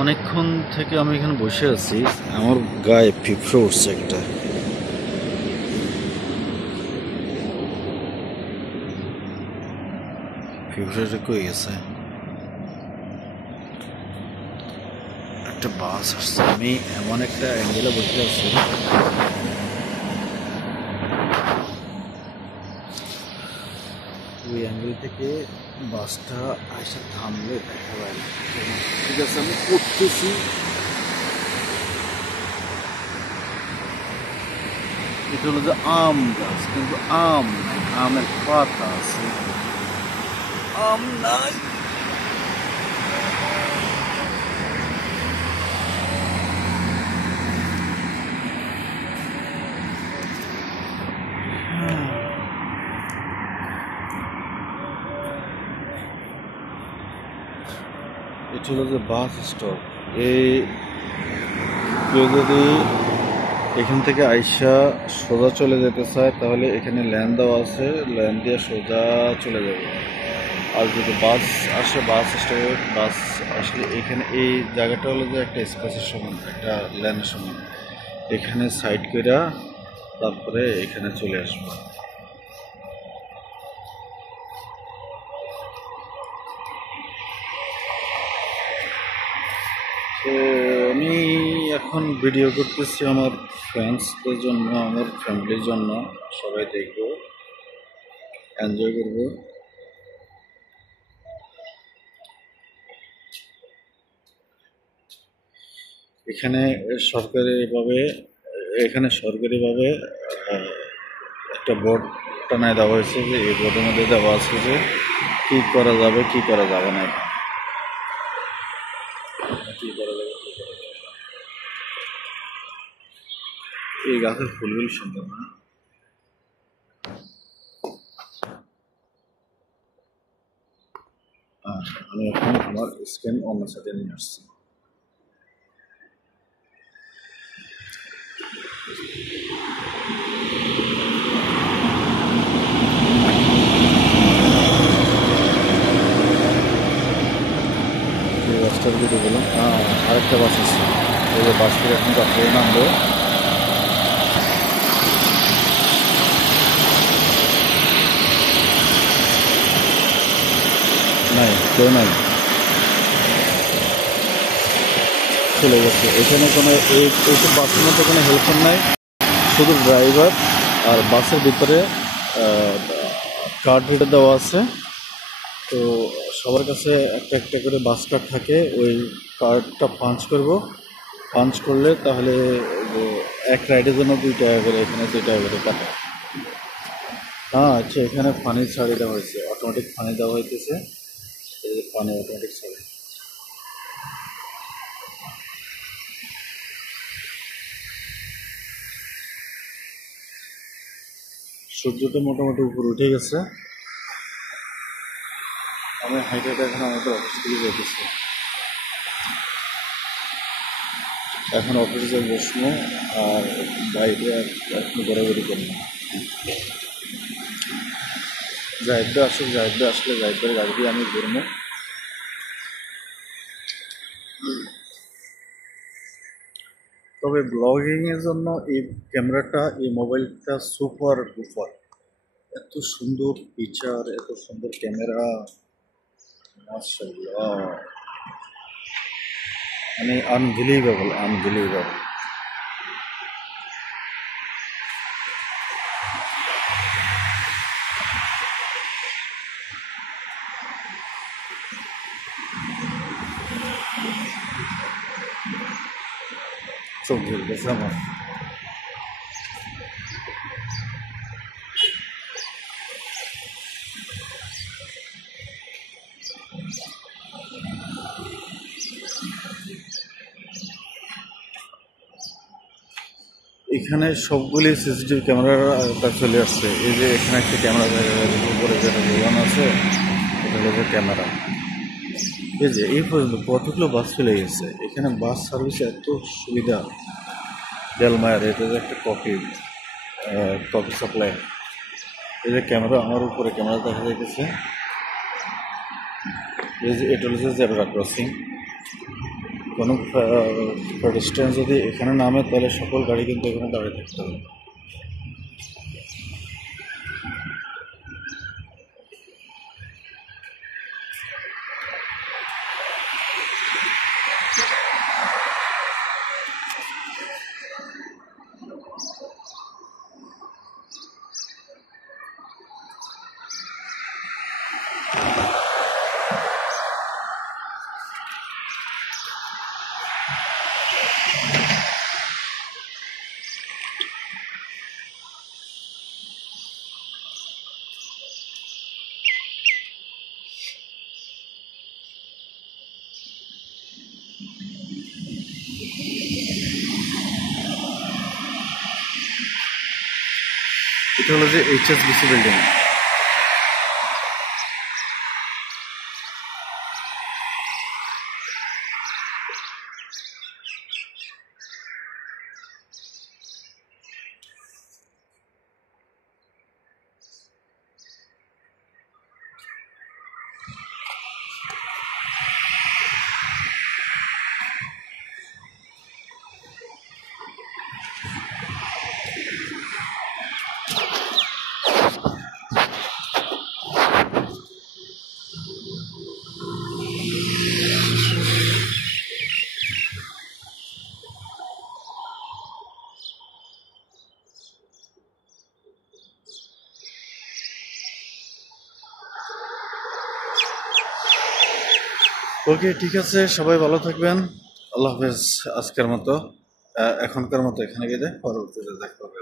অনেকক্ষণ থেকে আমি এখানে বসে আছি, আমার গায়ে পিঁপড়ে উঠছে একটা। পিঁপড়েটা কই গেছে? একটা বাস আসছে, আমি এমন একটা অ্যাঙ্গেলে বসে আছি, ওই অ্যাঙ্গেল থেকে বাসটা আসা থামলে দেখা যায়। ঠিক আছে, আমি করতেছি। এটা হলো যে আম গাছ, কিন্তু আম নাই, আমের পাতা আছে, আম নাই। এটা হলো যে বাস স্টপ। এই কেউ যদি এখান থেকে আইসা সোজা চলে যেতে চায় তাহলে এখানে ল্যান দেওয়া আছে, ল্যান দিয়ে সোজা চলে যাবে। আর যদি বাস আসে, বাস স্টপে বাস আসলে এখানে এই জায়গাটা হলো যে একটা স্পেসের সমান, একটা ল্যানের সমান, এখানে সাইড কইরা তারপরে এখানে চলে আসবো। তো আমি এখন ভিডিও করতেছি আমার ফ্রেন্ডসদের জন্য, আমার ফ্যামিলির জন্য, সবাই দেখবো, এনজয় করবো। এখানে সরকারিভাবে এখানে সরকারিভাবে একটা বোর্ড টানায় দেওয়া হয়েছে, যে এই বোর্ডের মধ্যে দেওয়া আছে যে কি করা যাবে কি করা যাবে না, কি করা যাবে কি করা যাবে না। এই গাছের ফুলগুলি সুন্দর না? আমি এখন আমার স্ক্যান অন্য সাথে নিয়ে আসছি। এই বাসটার ভিডিও বললাম, আরেকটা বাস আছে, এই যে বাস থেকে এখন যাত্রী নামবে। নাই, কেউ নাই, চলে গেছে। এখানে কোনো এইসব বাসের মধ্যে কোনো হেল্পার নাই, শুধু ড্রাইভার। আর বাসের ভিতরে কার্ড রিডার দেওয়া আছে। তো সবার কাছে একটা একটা করে বাস কার্ড থাকে, ওই কার্ডটা পাঞ্চ করব, পাঞ্চ করলে তাহলে এক রাইডের জন্য 2 টাকা করে, এখানে 2 টাকা করে কাটা। আচ্ছা, এখানে পানি ছাড়িয়ে দেওয়া হয়েছে, অটোমেটিক পানি দেওয়া হইতেছে, এই যে পানি অটোমেটিক ছাড়ে। সূর্যটা মোটামুটি উপরে উঠে গেছে, আমি হাইটে এখন আমাদের অফিস থেকে যেতেছি। এখন অফিসে বসবো আর বাইরে এখন ঘোরাঘুরি করবো। জাহিদ আসুক, জাহিদ আসলে জাহিদের গাড়ি দিয়ে আমি ঘুরবো। তবে ব্লগিং এর জন্য এই ক্যামেরাটা, এই মোবাইলটা সুপার ডুপার, এত সুন্দর পিকচার, এত সুন্দর ক্যামেরা, মাশাআল্লাহ, মানে আনবিলিভেবল, আনবিলিভেবল। চোখ ধরে গেছে আমার। এখানে সবগুলি সিসিটিভি ক্যামেরা চলে আসছে। এই যে এখানে একটা ক্যামেরা উপরে যেটা ঝোলানো আছে, এটা হলো যে ক্যামেরা। এই যে এই পর্যন্ত কতগুলো বাস চলে গেছে। এখানে বাস সার্ভিস এত সুবিধা। বেলমায়ার, এটা যে একটা কফি কফি সাপ্লাই। এই যে ক্যামেরা, আমার উপরে ক্যামেরা দেখা যাইতেছে। এই যে এটা হচ্ছে জেব্রা ক্রসিং। কোনো পেডেস্ট্রিয়ান যদি এখানে নামে তাহলে সকল গাড়ি কিন্তু এখানে দাঁড়িয়ে থাকতে হবে। এটা হলো যে HSBC বিল্ডিং। ওকে, ঠিক আছে, সবাই ভালো থাকবেন। আল্লাহ হাফেজ। আজকের মতো এখনকার মতো এখানে বিদায়, পরবর্তীতে দেখা হবে।